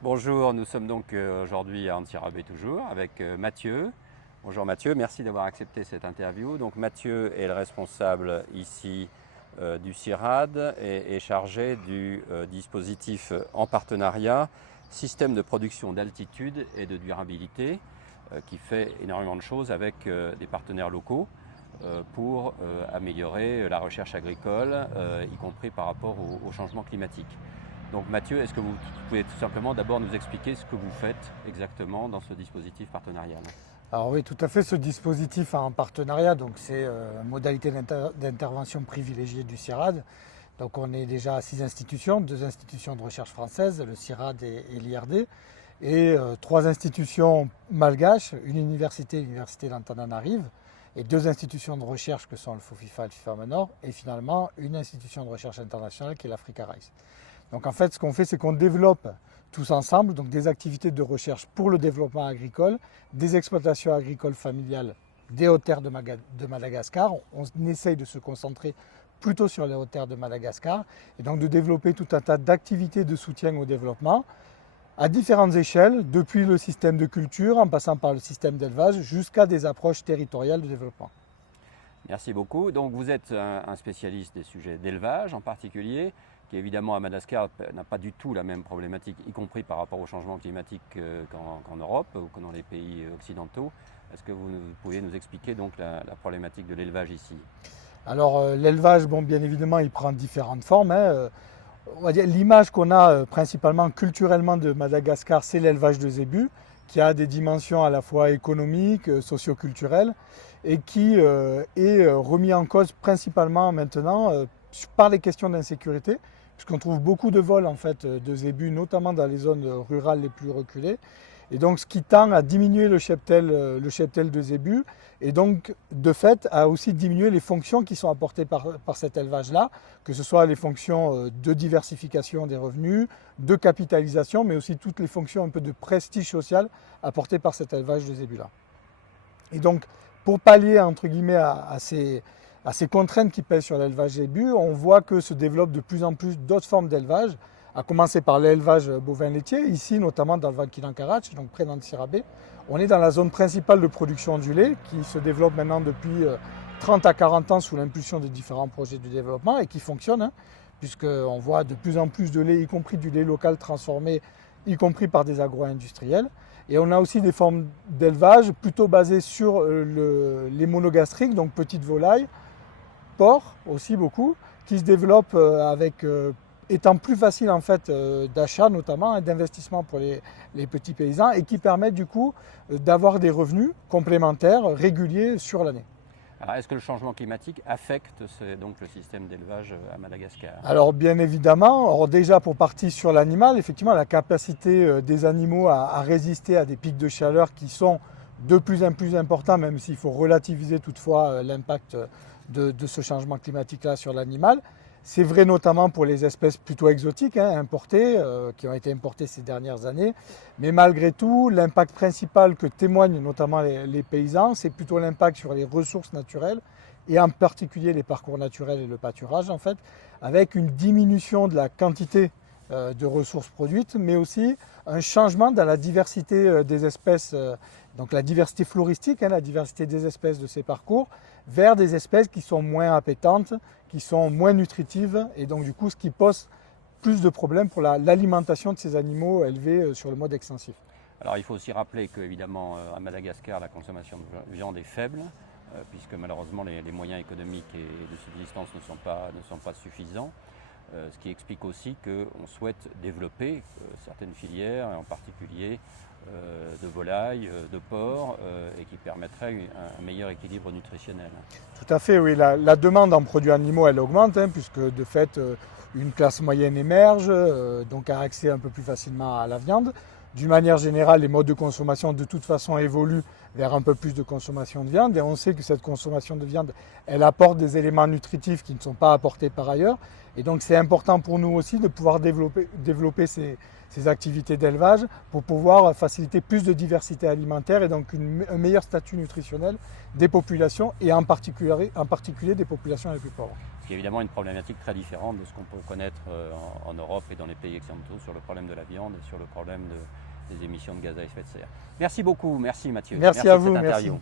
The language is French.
Bonjour, nous sommes donc aujourd'hui à Antsirabe toujours avec Mathieu. Bonjour Mathieu, merci d'avoir accepté cette interview. Donc Mathieu est le responsable ici du CIRAD et est chargé du dispositif en partenariat système de production d'altitude et de durabilité qui fait énormément de choses avec des partenaires locaux pour améliorer la recherche agricole, y compris par rapport au changement climatique. Donc Mathieu, est-ce que vous pouvez tout simplement d'abord nous expliquer ce que vous faites exactement dans ce dispositif partenarial? Alors oui, tout à fait, ce dispositif en partenariat, donc c'est une modalité d'intervention privilégiée du CIRAD. Donc on est déjà à 6 institutions, 2 institutions de recherche françaises, le CIRAD et l'IRD, et 3 institutions malgaches, une université, l'université d'Antananarive, et 2 institutions de recherche que sont le FOFIFA et le FIFAM Nord, et finalement une institution de recherche internationale qui est l'Africa Rice. Donc en fait, ce qu'on fait, c'est qu'on développe tous ensemble donc des activités de recherche pour le développement agricole, des exploitations agricoles familiales des hautes terres de Madagascar. On essaye de se concentrer plutôt sur les hautes terres de Madagascar et donc de développer tout un tas d'activités de soutien au développement à différentes échelles, depuis le système de culture en passant par le système d'élevage jusqu'à des approches territoriales de développement. Merci beaucoup. Donc vous êtes un spécialiste des sujets d'élevage en particulier, qui évidemment à Madagascar n'a pas du tout la même problématique, y compris par rapport au changement climatique qu'en Europe ou que dans les pays occidentaux. Est-ce que vous pouvez nous expliquer donc la problématique de l'élevage ici? Alors l'élevage, bon, bien évidemment, il prend différentes formes, hein. On va dire l'image qu'on a principalement culturellement de Madagascar, c'est l'élevage de zébus, qui a des dimensions à la fois économiques, socioculturelles, et qui est remis en cause principalement maintenant par les questions d'insécurité, puisqu'on trouve beaucoup de vols en fait de zébus, notamment dans les zones rurales les plus reculées. Et donc ce qui tend à diminuer le cheptel de zébus, et donc de fait à aussi diminuer les fonctions qui sont apportées par cet élevage-là, que ce soit les fonctions de diversification des revenus, de capitalisation, mais aussi toutes les fonctions un peu de prestige social apportées par cet élevage de zébus-là. Et donc pour pallier entre guillemets à ces contraintes qui pèsent sur l'élevage zébu, on voit que se développent de plus en plus d'autres formes d'élevage, à commencer par l'élevage bovin laitier, ici notamment dans le Vankinan Karachi, donc près d'Antsirabe. On est dans la zone principale de production du lait qui se développe maintenant depuis 30 à 40 ans sous l'impulsion de différents projets de développement et qui fonctionne, hein, puisqu'on voit de plus en plus de lait, y compris du lait local transformé, y compris par des agro-industriels. Et on a aussi des formes d'élevage plutôt basées sur les monogastriques, donc petites volailles, porcs aussi beaucoup, qui se développent avec étant plus facile en fait d'achat notamment et d'investissement pour les petits paysans et qui permettent du coup d'avoir des revenus complémentaires réguliers sur l'année. Alors est-ce que le changement climatique affecte donc le système d'élevage à Madagascar? Alors bien évidemment, alors déjà pour partir sur l'animal, effectivement la capacité des animaux à résister à des pics de chaleur qui sont de plus en plus importants, même s'il faut relativiser toutefois l'impact de ce changement climatique-là sur l'animal. C'est vrai notamment pour les espèces plutôt exotiques, hein, importées, qui ont été importées ces dernières années. Mais malgré tout, l'impact principal que témoignent notamment les paysans, c'est plutôt l'impact sur les ressources naturelles, et en particulier les parcours naturels et le pâturage, en fait, avec une diminution de la quantité de ressources produites, mais aussi un changement dans la diversité des espèces, donc la diversité floristique, hein, la diversité des espèces de ces parcours, vers des espèces qui sont moins appétantes, qui sont moins nutritives, et donc du coup ce qui pose plus de problèmes pour l'alimentation de ces animaux élevés sur le mode extensif. Alors il faut aussi rappeler qu'évidemment à Madagascar la consommation de viande est faible, puisque malheureusement les moyens économiques et de subsistance ne sont pas suffisants. Ce qui explique aussi qu'on souhaite développer certaines filières, en particulier de volailles, de porcs, et qui permettraient un meilleur équilibre nutritionnel. Tout à fait, oui. La demande en produits animaux, elle augmente, hein, puisque de fait, une classe moyenne émerge, donc a accès un peu plus facilement à la viande. D'une manière générale, les modes de consommation de toute façon évoluent vers un peu plus de consommation de viande et on sait que cette consommation de viande, elle apporte des éléments nutritifs qui ne sont pas apportés par ailleurs et donc c'est important pour nous aussi de pouvoir développer ces activités d'élevage pour pouvoir faciliter plus de diversité alimentaire et donc un meilleur statut nutritionnel des populations et en particulier des populations les plus pauvres. qui est évidemment une problématique très différente de ce qu'on peut connaître en Europe et dans les pays occidentaux sur le problème de la viande et sur le problème des émissions de gaz à effet de serre. Merci beaucoup, merci Mathieu. Merci à de vous, cette merci. interview.